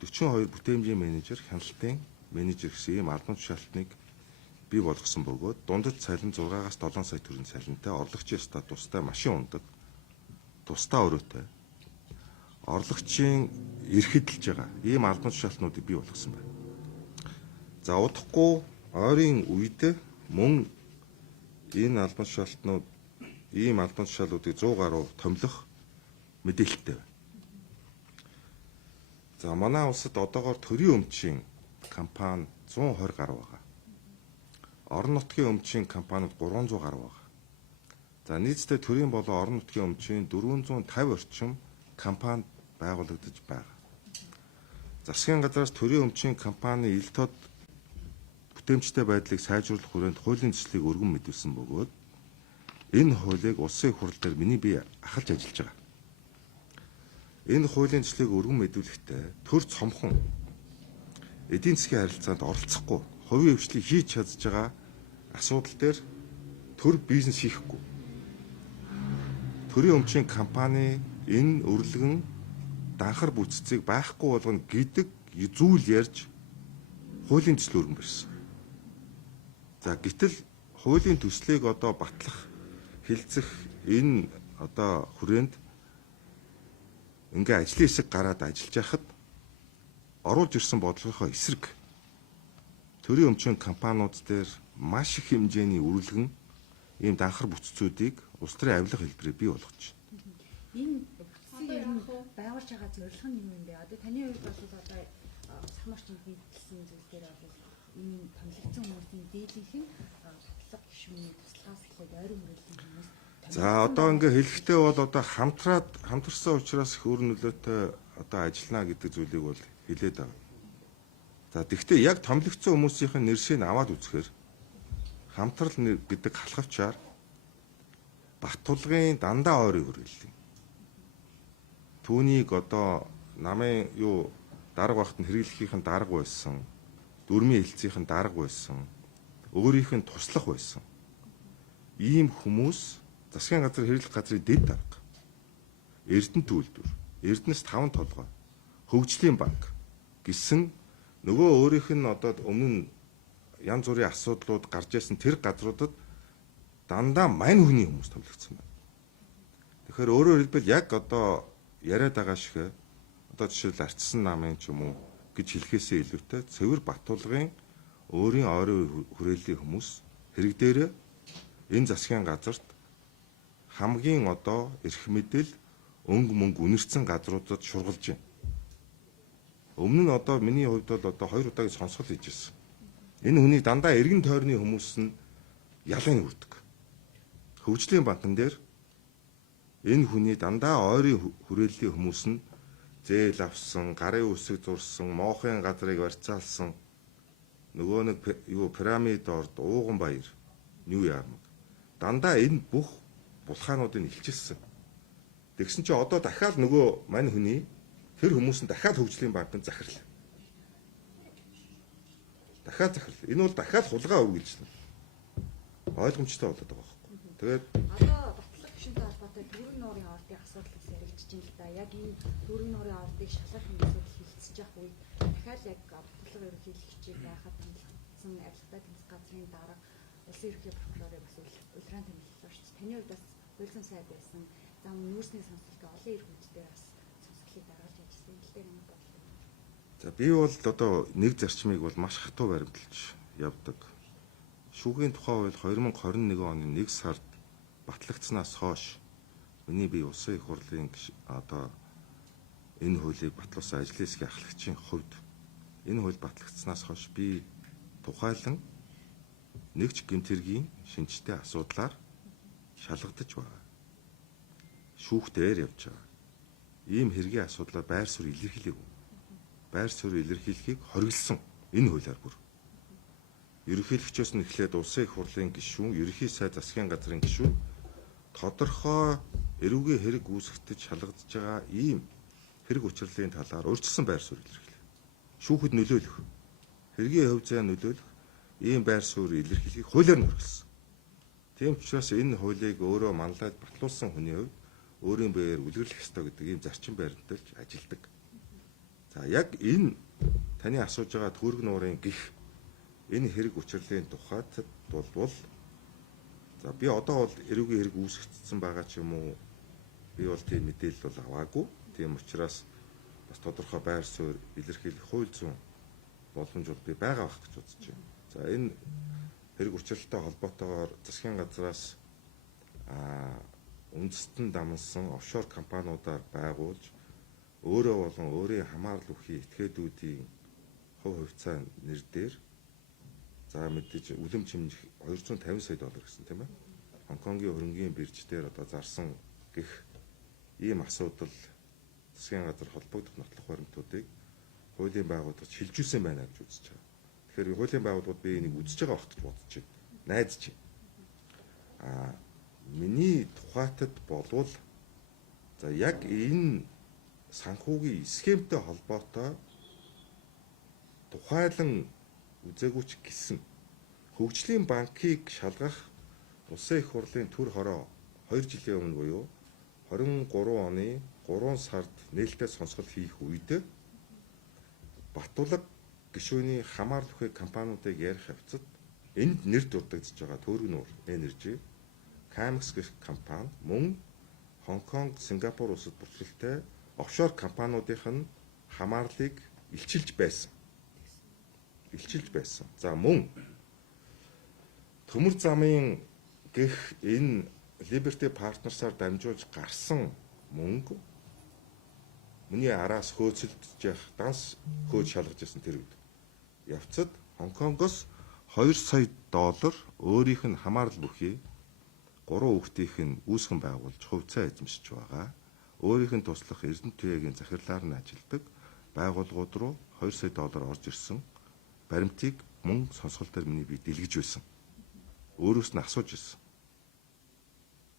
42 бүтээмжийн менежер, хяналтын менежер гэсэн ийм албан тушаалтныг бий болгосон бөгөөд дундад цалин 6-аас 7 сая төгрөгийн цалинтай, орлогчийн статустай, машин ундаг, тусдаа өрөөтэй, орлогчийн эрхэдэлж байгаа ийм албан тушаалтнуудыг бий болгосон байна. За удахгүй ойрын үед мөн энэ албан тушаалтнууд ийм албан тушаалуудыг 100 гаруй томилох мэдээлэлтэй байна. За манай улсад одоогоор төрийн өмчийн компани 120 гаруй байгаа. Орон нутгийн өмчийн компаниуд 300 гаруй байгаа. За нийтдээ төрийн болон орон нутгийн өмчийн 450 орчим компани байгуулагдаж байгаа. Засгийн газраас төрийн өмчийн компани ил тод бүтээмжтэй байдлыг сайжруулах хүрээнд хуулийн төслийг өргөн мэдүүлсэн бөгөөд энэ хуулийг улсын хурал дээр миний бие ахалж ажиллаж байгаа. Энэ хуулийн төслийг өргөн мэдүүлэхдээ төр цомхон эдийн засгийн харилцаанд оролцохгүй, хувийн хвшлийг хийж чадж байгаа асуудал дээр төр бизнес хийхгүй. Төрийн өмчийн компани энэ өрлөгөн данхар бүтцийг байхгүй болгоно гэдэг зүйл ярьж хуулийн төсөл өргөн барьсан. За гэтэл хуулийн төслийг одоо батлах, хилцэх энэ одоо хүрээнд ингээ ажлын хэсэг гараад ажиллаж байхад оруулж ирсэн бодлогынхоо эсрэг төрийн өмчийн компаниуд дээр маш их хэмжээний үргэлгэн ийм данхар бүтцүүдийг улс төрийн авилга хэлбэрээр бий болгож байна. Энэ бүтцийг ер нь байгуулж байгаа зорилго нь юу юм бэ? Одоо таны хувьд бол одоо сахмарчнд биелсэн зүйл дээр бол энэ томилогдсон хүмүүсийн дийлэнх нь батлах гишүүний туслахаас эхлээд ойрын мөрөлийн хүмүүс. За одоо ингээ хэлэхдээ бол одоо хамтарсан учраас их өр нөлөөтэй одоо ажиллана гэдэг зүйлийг бол хэлээд байгаа. За тэгвэл яг томилогдсон хүмүүсийн нэрсийг аваад үзэхээр хамтрал гэдэг халахвчаар Баттулгын дандаа ойрын хүрээлэн. Түүнийг одоо намын дарга багт нь хэрэглэхийн дарга байсан, дөрмийн хэлцийн дарга байсан, өөрийнх нь туслах байсан. Ийм хүмүүс засгийн газар хэрэглэх газрын дэд дарга, Эрдэнэт үйлдвэр, Эрдэнэс 5 толгой, Хөгжлийн банк гэсэн нөгөө өөрийнх нь одоо өмнө нь янз бүрийн асуудлууд гарч ирсэн тэр газруудад дандаа мань хүний хүмүүс томилогдсон байна. Тэгэхээр өөрөөр хэлбэл яг одоо яриад байгаа шиг одоо жишээл Ардсан намын ч юм уу гэж хэлэхээсээ илүүтэй цэвэр Баттулгын өөрийн ойрын хүрээллийн хүмүүс хэрэг дээрээ энэ засгийн газарт хамгийн одоо эрх мэдэл өнгө мөнгө үнэрсэн газруудад шургалж байна. Өмнө нь одоо миний хувьд бол одоо 2 удаагийн сонсгол хийж ирсэн. Энэ хүнийг дандаа эргэн тойрны хүмүүс нь ялын үрдэг. Хөгжлийн банкн дээр энэ хүний дандаа ойрын хүрээллийн хүмүүс нь зээл авсан, гарын үсэг зурсан, моохын газрыг барьцаалсан, нөгөө нэг пирамид орд, ууган баяр, Нью Ярмаг. Дандаа энэ бүх булхаануудыг илчилсэн. Тэгсэн чинь одоо дахиад нөгөө мань хүний тэр хүмүүс нь дахиад хөгжлийн банкнд захирлаа. Дахиад захирлаа. Энэ бол дахиад хулгай үргэлжлэнэ. Ойлгомжтой болоод байгаа байхгүй. Тэгээд одоо батлах гишүүнтэй холбоотой төрийн нуурын ордын асуудлаас яригдж байна л да. Яг энэ төрийн нуурын ордыг шалгах асуудал хилцэж явах үед дахиад яг батлах ерөнхийлөгчийг байхад томилгдсон авилгатай тэмцэх газрын дарга улсын ерөнхий прокурорыг бас улиран томиллоо шүү дээ. Таны хувьд бас хуулийн сайд байсан. За нүүрсний сонсголтыг олон иргүүдээр бас сонсголтыг дараалж ажилласан. Энэ дээр ямар бодлоо? за би бол одоо нэг зарчмыг бол маш хатуу баримталж явдаг. Шүүхийн тухай хууль 2021 оны 1 сард батлагдсанаас хойш миний бие улсын их хурлын одоо энэ хуулийг батлуулсан ажлын хэсгийн ахлагчийн хувьд энэ хууль батлагдсанаас хойш би тухайлан нэгж гэмтэргийн шинжтэй асуудлаар шалгадаж байгаа. Шүүхтээр явж байгаа. Ийм хэргийн асуудлаар байр суурь илэрхийлээгүй. Байр суурь илэрхийлэхийг хориглосон энэ хуулиар бүр. Ерөнхийлөгчөөс нь эхлээд улсын их хурлын гишүүн, ерөнхий сайд засгийн газрын гишүүн тодорхой эрүүгийн хэрэг үүсгэхэд шалгадж байгаа ийм хэрэг учрлын талаар өөрчилсөн байр суурь илэрхийлэх. Шүүхэд нөлөөлөх, хэргийн хувь заяа нөлөөлөх ийм байр суурь илэрхийлэхийг хуулиар нь хориглосон. Тийм учраас энэ хуулийг өөрөө манлайлж батлуулсан хүний хувьд өөрийн биеэр үлгэрлэх ёстой гэдэг ийм зарчим баримталж ажилдаг. За яг энэ таны асууж байгаа төгрөг нуурын гих энэ хэрэг учирлын тухайд болвол за би одоо бол эрүүгийн хэрэг үүсгэсэн байгаа ч юм уу би бол тийм мэдээлэл бол аваагүй. Тийм учраас бас тодорхой байр суурь илэрхийлэх хууль зүйн боломж бол би байгаа байх гэж үзэж байна. За энэ хэрэг учирлалтай холбоотойгоор засгийн газраас үндэстэн дамнсан офшор компаниудаар байгуулж өөрөө болон өөрийн хамаарал бүхий этгээдүүдийн хувь хувьцаа нэр дээр за мэдээж үлэм чимнэх $250 сая гэсэн тийм ээ. Хонконгийн хөрөнгийн бирж дээр одоо зарсан гэх ийм асуудал засгийн газар холбогдох нотлох баримтуудыг хуулийн байгууллагч шилжүүлсэн байна гэж үзэж байгаа. Тэгэхээр хуулийн байгууллагууд би энийг үзэж байгаа багт бодож байна. Найдаж байна. Миний тухайтад болвол за яг энэ санхүүгийн схемтэй холбоотой тухайлан үзээгүй ч гэсэн хөгжлийн банкыг шалгах Улсын их хурлын төр хороо 2 жилийн өмнө буюу 23 оны 3 сард нээлттэй сонсголт хийх үед Батулга гишүүний хамаарал бүхий компаниудыг ярих хавцад энд нэр дурддагдж байгаа Төгрөг нуур Energy, Camex гэх компани мөн Хонконг, Сингапур улсад бүртгэлтэй офшор компаниудынх нь хамаарлыг илчилж байсан. За мөн төмөр замын гэх энэ Liberty Partners-аар дамжуулж гарсан мөнгө миний араас хөөцөлдөж явах данс хөөж шалгаж ирсэн тэр үед. Явцад Хонконгоос $2 сая өөрийнх нь хамаарал бүхий 3 хүүхдийнх нь үүсгэн байгуулж хувьцаа эзэмшиж байгаа. Өөрийнх нь туслах Эрдэнэ туяагийн захирлаар нь ажилладаг байгууллагууд руу $2 сая орж ирсэн баримтыг мөн сонсгол дээр миний би дэлгэж байсан. Өөрөөс нь асууж ирсэн.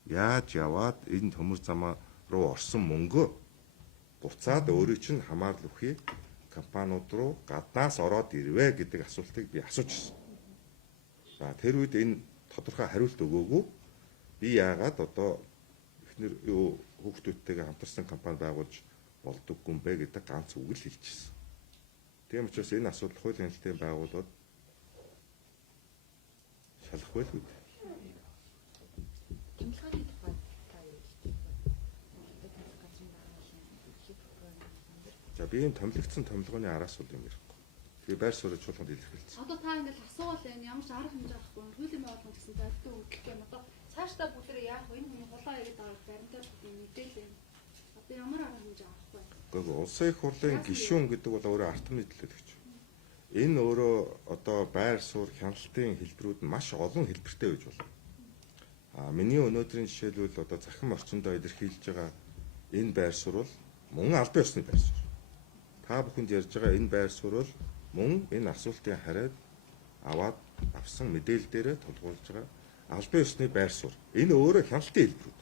Яаж яваад энэ төмөр замаа руу орсон мөнгө буцаад өөрийн чинь хамаарал бүхий компаниуд руу гаднаас ороод ирвэ гэдэг асуултыг би асууж ирсэн. За тэр үед энэ тодорхой хариулт өгөөгүй. Би яагаад одоо эхнэр хүүхдүүдтэйгээ хамтарсан компани байгуулж болдоггүй юм бэ гэдэг ганц үг л хэлчихсэн. Тийм учраас энэ асуудал хуулийн хэлтийн байгууллагууд шалгах байлгүй. Тэмдэглэлийн тухайд та юу хэлж За би энэ томилогдсон томилгооны араас бол юм ярихгүй. Тэгээ байр суурь чуулганд илэрхийлсэн. Одоо та ингээл асуувал энэ ямар ч арга хэмжээ авахгүй хуулийн байгууллага гэсэн зорилттой үйлдэл юм. Одоо цаашдаа бүгдээ яах вэ? Энэ хүн хулаа ирээд байгаа баримтаар мэдээлэл юм. Одоо ямар арга хэмжээ авахгүй. Гэхдээ улсын их хурлын гишүүн гэдэг бол өөрөө ард түмний төлөөлөгч. Энэ өөрөө одоо байр суурь хяналтын хэлбэрүүд нь маш олон хэлбэртэй байж болно. Миний өнөөдрийн жишээлбэл одоо захин орчиндөө илэрхийлж байгаа энэ байр суурь бол мөн албан ёсны байр суурь. Та бүхэнд ярьж байгаа энэ байр суурь бол мөн энэ асуултын хариад авсан мэдээлэл дээрээ тулгуурлаж байгаа албан ёсны байр суурь. Энэ өөрөө хяналтын хэлбэрүүд.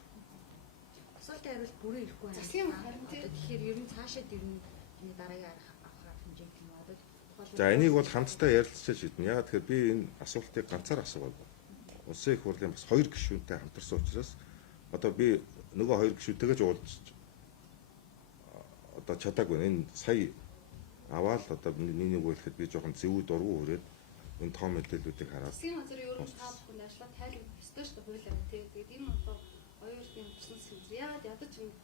асуултын хариулт бүрэн ирэхгүй байна. Засгийн харин тэгэхээр ер нь цаашаа дэрнэ энэ дараагийн авах хэмжээ юм одоо. За энийг бол хамтдаа ярилцаж шийднэ. Яагаад тэгэхээр би энэ асуултыг ганцаар асуугаад байна. Улсын их хурлын бас 2 гишүүнтэй хамтарсан учраас одоо би нөгөө 2 гишүүнтэйгээ ч уулзч одоо чадаагүй. Энэ сая аваад одоо миний нэг хэлэхэд би жоохон зэвүү дургу хүрээд энэ том мэдээллүүдийг хараад засгийн газрын ер нь та бүхэнд ажиллаа тайлбар өстой шүү дээ хуулиар тийм. Тэгээд энэ одоо хоёр тийм бүснэс хэмжээ. Яагаад ядаж энэ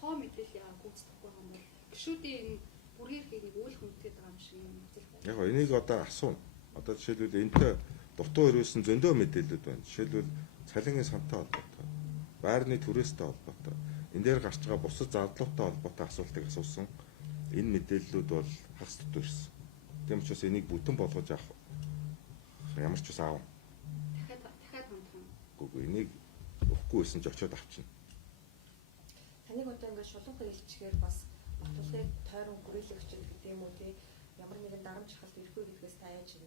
тоо мэдээлэл яагаад гүйцэтгэхгүй юм бол гишүүдийн энэ бүргээрхийг нэг үйл хүндэтгэж байгаа юм шиг юм үзэл. яг энийг одоо асууна. Одоо жишээлбэл энэтэй дутуу өрөөсөн зөндөө мэдээлэлүүд байна. Жишээлбэл цалингийн сантай холбоотой, байрны түрээстэй холбоотой, энэ дээр гарч байгаа бусад зардлуутай холбоотой асуултыг асуусан. Энэ мэдээллүүд бол хагас дотор ирсэн. Тийм учраас энийг бүтэн болгож авах ямар ч ус аав. Дахиад хандах. Үгүй энийг өгөхгүй байсан ч очиод авчна. Таныг одоо ингээд шулуун хэлчихээр бас батулгыг тойрон хүрээлэгч гэдэг юм уу тий ямар нэгэн дарамт шахалт ирэхгүй гэдгээс та яаж юм?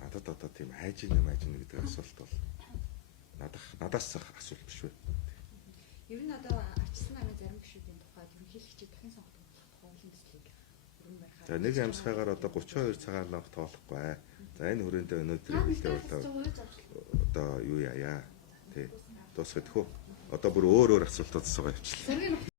Надад одоо тийм хайж ийн гэдэг асуулт бол надаас асуулт биш үү? Ер нь одоо ачсан намын зарим гишүүдийн тухайд ерөнхийлөгчид дахин сонгох хуулийн төслийг өргөн барихаар. За нэг амьсгаагаар одоо 32 цагаар навах тоолохгүй. За энэ хүрээндээ өнөөдрийн хэлээ одоо юу яая? Тэ дуусгах хөө. Одоо бүр өөр асуултууд асуугаа явуулчихлаа.